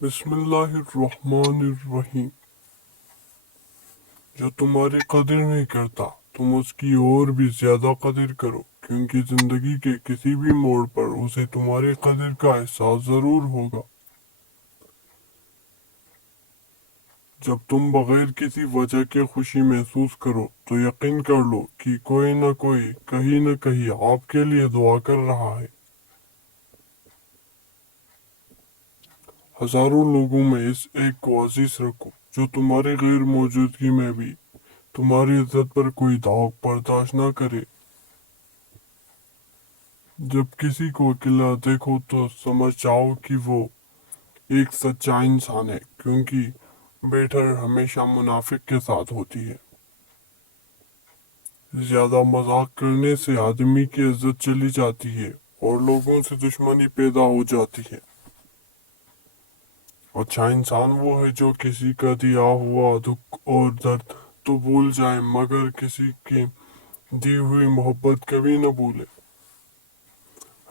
बिस्मिल्लाहिर्रहमानिर्रहीम। जो तुम्हारी कदर नहीं करता तुम उसकी और भी ज्यादा कदर करो, क्योंकि जिंदगी के किसी भी मोड़ पर उसे तुम्हारी कदर का एहसास जरूर होगा। जब तुम बगैर किसी वजह के खुशी महसूस करो तो यकीन कर लो कि कोई न कोई कहीं न कहीं आपके लिए दुआ कर रहा है। हजारों लोगों में इस एक को अजीज रखो जो तुम्हारी गैर मौजूदगी में भी तुम्हारी इज्जत पर कोई दाग बर्दाश्त न करे। जब किसी को अकेला देखो तो समझ जाओ कि वो एक सच्चा इंसान है, क्योंकि बेटर हमेशा मुनाफिक के साथ होती है। ज्यादा मजाक करने से आदमी की इज्जत चली जाती है और लोगों से दुश्मनी पैदा हो जाती है। अच्छा इंसान वो है जो किसी का दिया हुआ दुख और दर्द तो भूल जाए, मगर किसी की दी हुई मोहब्बत कभी न भूले।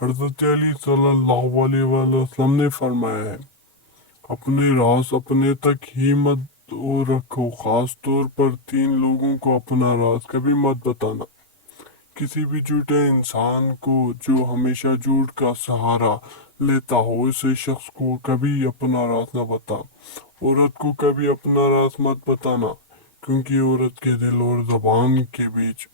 हज़रत अली सल्लल्लाहु अलैहि वसल्लम ने फरमाया है, अपने राज अपने तक ही मत रखो, खास तौर पर 3 लोगों को अपना राज कभी मत बताना। किसी भी झूठे इंसान को जो हमेशा झूठ का सहारा लेता हो, ऐसे शख्स को कभी अपना राज न बता। औरत को कभी अपना राज मत बताना, क्योंकि औरत के दिल और जबान के बीच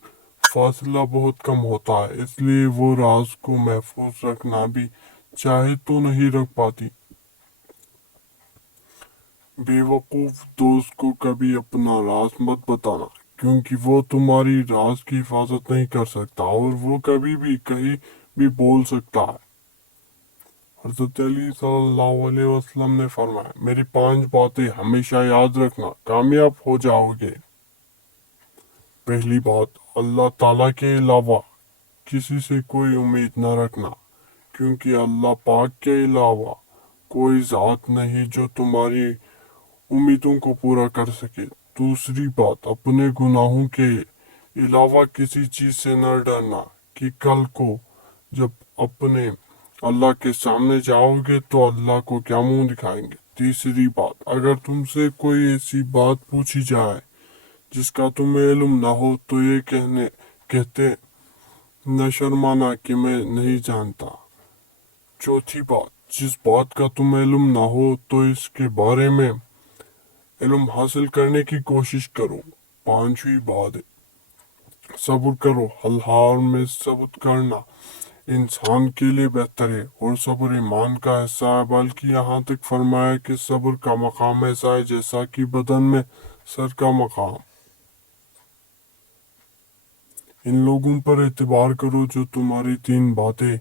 फासला बहुत कम होता है, इसलिए वो राज को महफूज रखना भी चाहे तो नहीं रख पाती। बेवकूफ दोस्त को कभी अपना राज मत बताना, क्योंकि वो तुम्हारी राज की हिफाजत नहीं कर सकता और वो कभी भी कहीं भी बोल सकता है। हज़रत अली सल्लल्लाहु अलैहि वसल्लम ने फरमाया, मेरी 5 बातें हमेशा याद रखना, कामयाब हो जाओगे। पहली बात, अल्लाह ताला के अलावा किसी से कोई उम्मीद न रखना, क्योंकि अल्लाह पाक के अलावा कोई जात नहीं जो तुम्हारी उम्मीदों को पूरा कर सके। दूसरी बात, अपने गुनाहों के अलावा किसी चीज से न डरना कि कल को जब अपने अल्लाह के सामने जाओगे तो अल्लाह को क्या मुंह दिखाएंगे। तीसरी बात, अगर तुमसे कोई ऐसी बात पूछी जाए जिसका तुम्हें इल्म ना हो तो ये कहते न शर्माना कि मैं नहीं जानता। चौथी बात, जिस बात का तुम्हें इल्म ना हो तो इसके बारे में इल्म हासिल करने की कोशिश करो। पांचवी बात है, सब्र करो। हर हाल में सब्र करना इंसान के लिए बेहतर है और सब्र ईमान का हिस्सा है, बल्कि यहाँ तक फरमाया कि सब्र का मकाम ऐसा है जैसा कि बदन में सर का मकाम। इन लोगों पर एतबार करो जो तुम्हारी 3 बातें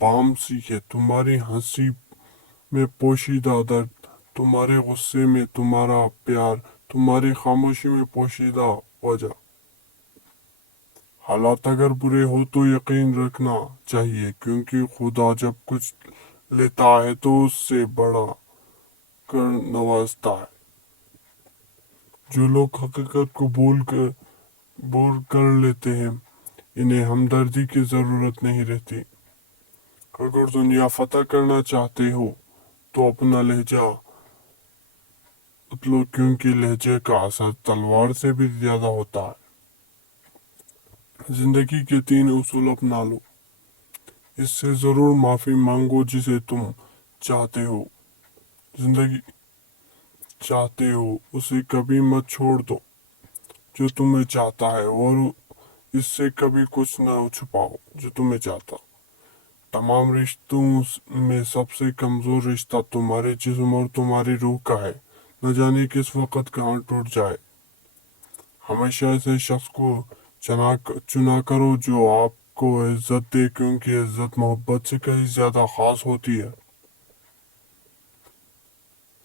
बाम सीखे, तुम्हारी हंसी में पोशीदा दर्द, तुम्हारे गुस्से में तुम्हारा प्यार, तुम्हारी खामोशी में पोशीदा वजह। हालात अगर बुरे हो तो यकीन रखना चाहिए, क्योंकि खुदा जब कुछ लेता है तो उससे बड़ा कर नवाजता है। जो लोग हकीकत को बोल कर लेते हैं, इन्हें हमदर्दी की जरूरत नहीं रहती। अगर दुनिया फतह करना चाहते हो तो अपना लहजा बदलो, क्योंकि लहजे का असर तलवार से भी ज्यादा होता है। जिंदगी के 3 उसूल अपना लो, इससे जरूर माफी मांगो जिसे तुम चाहते हो। जिंदगी चाहते हो उसे कभी मत छोड़ दो जो तुम्हें चाहता है, और इससे कभी कुछ न छुपाओ जो तुम्हें चाहता। तमाम रिश्तों में सबसे कमजोर रिश्ता तुम्हारे जिस्म और तुम्हारी रूह का है। न जाने किस वक्त कहाँ टूट जाए। हमेशा ऐसे शख्स को चुना करो जो आपको इज्जत दे, क्योंकि इज्जत मोहब्बत से कहीं ज्यादा खास होती है।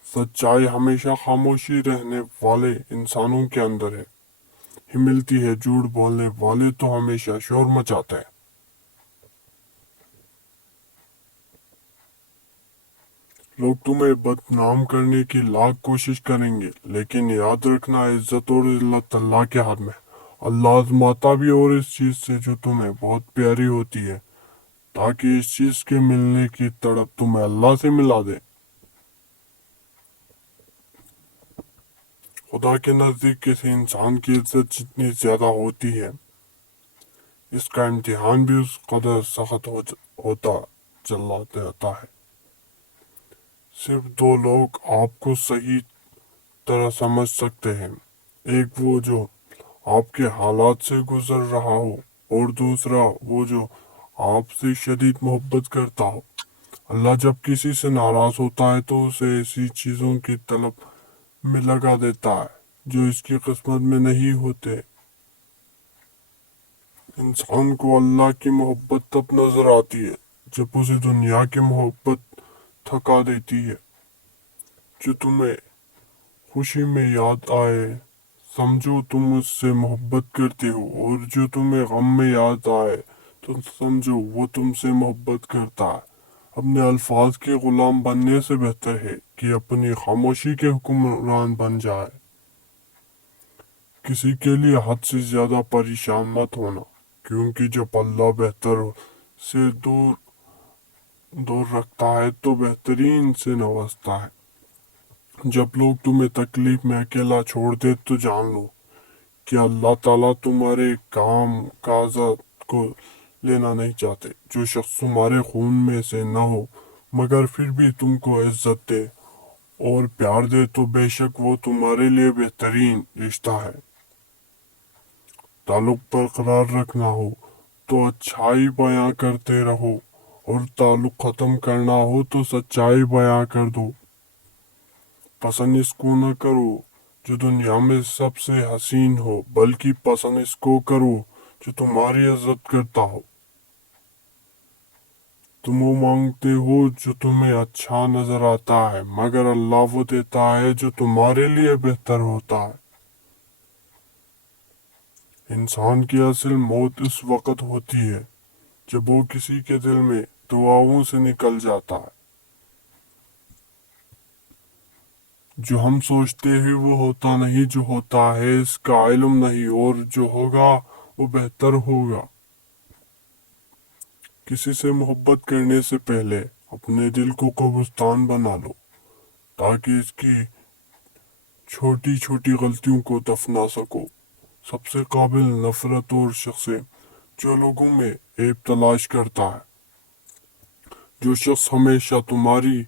सच्चाई हमेशा खामोशी रहने वाले इंसानों के अंदर है ही मिलती है, झूठ बोलने वाले तो हमेशा शोर मचाते हैं। लोग तुम्हें बदनाम करने की लाख कोशिश करेंगे, लेकिन याद रखना इज्जत और इल्लत अल्लाह के हाथ में। अल्लाह आजमाता भी और इस चीज से जो तुम्हें बहुत प्यारी होती है, ताकि इस चीज के मिलने की तड़प तुम्हें अल्लाह से मिला दे। खुदा के नज़दीक किसी इंसान की इज्जत जितनी ज़्यादा होती है, इसका इम्तिहान भी उस कदर सख्त होता चला जाता है। सिर्फ दो लोग आपको सही तरह समझ सकते हैं, एक वो जो आपके हालात से गुजर रहा हो, और दूसरा वो जो आपसे शदीद मोहब्बत करता हो। अल्लाह जब किसी से नाराज होता है तो उसे ऐसी चीज़ों की तलब में लगा देता है जो इसकी किस्मत में नहीं होते। इंसान को अल्लाह की मोहब्बत तब नजर आती है जब उसे दुनिया की मोहब्बत थका देती है। जो तुम्हें खुशी में याद आए, समझो तुम उससे मोहब्बत करते हो, और जो तुम्हें गम में याद आए तो समझो वो तुमसे मोहब्बत करता है। अपने अल्फाज के गुलाम बनने से बेहतर है कि अपनी खामोशी के हुक्मरान बन जाए। किसी के लिए हद से ज्यादा परेशान मत होना, क्योंकि जब अल्लाह बेहतर से दूर दूर रखता है तो बेहतरीन से नवाजता है। जब लोग तुम्हें तकलीफ में अकेला छोड़ दे तो जान लो कि अल्लाह ताला तुम्हारे काम काजात को लेना नहीं चाहते। जो शख्स तुम्हारे खून में से न हो मगर फिर भी तुमको इज्जत दे और प्यार दे तो बेशक वो तुम्हारे लिए बेहतरीन रिश्ता है। ताल्लुक बरकरार रखना हो तो अच्छाई बयां करते रहो, और ताल्लुक खत्म करना हो तो सच्चाई बयां कर दो। पसंद इसको न करो जो दुनिया में सबसे हसीन हो, बल्कि पसंद इसको करो जो तुम्हारी इज्जत करता हो। तुम वो मांगते हो जो तुम्हें अच्छा नजर आता है, मगर अल्लाह वो देता है जो तुम्हारे लिए बेहतर होता है। इंसान की असल मौत उस वक्त होती है जब वो किसी के दिल में दुआओं से निकल जाता है। जो हम सोचते हैं वो होता नहीं, जो होता है इसका इल्म नहीं, और जो होगा वो बेहतर होगा। किसी से मोहब्बत करने से पहले अपने दिल को कब्रिस्तान बना लो, ताकि इसकी छोटी छोटी गलतियों को दफना सको। सबसे काबिल नफरत और शख्स है जो लोगों में ऐब तलाश करता है। जो शख्स हमेशा तुम्हारी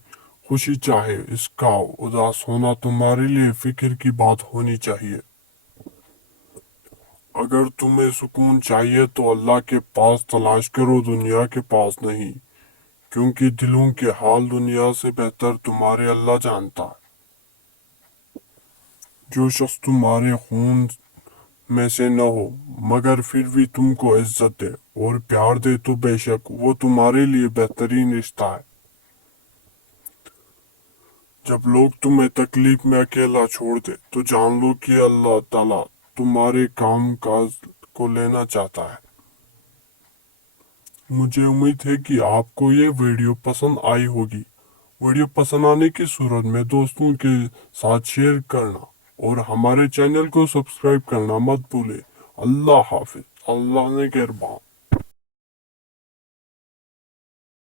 खुशी चाहे, इसका उदास होना तुम्हारे लिए फिक्र की बात होनी चाहिए। अगर तुम्हें सुकून चाहिए तो अल्लाह के पास तलाश करो, दुनिया के पास नहीं, क्योंकि दिलों के हाल दुनिया से बेहतर तुम्हारे अल्लाह जानता है। जो शख्स तुम्हारे खून में से न हो मगर फिर भी तुमको इज्जत दे और प्यार दे तो बेशक वो तुम्हारे लिए बेहतरीन रिश्ता है। जब लोग तुम्हें तकलीफ में अकेला छोड़ दे तो जान लो कि अल्लाह ताला तुम्हारे काम काज को लेना चाहता है। मुझे उम्मीद है कि आपको ये वीडियो पसंद आई होगी। वीडियो पसंद आने की सूरत में दोस्तों के साथ शेयर करना और हमारे चैनल को सब्सक्राइब करना मत भूले। अल्लाह हाफिज। अल्लाह ने मेहरबान।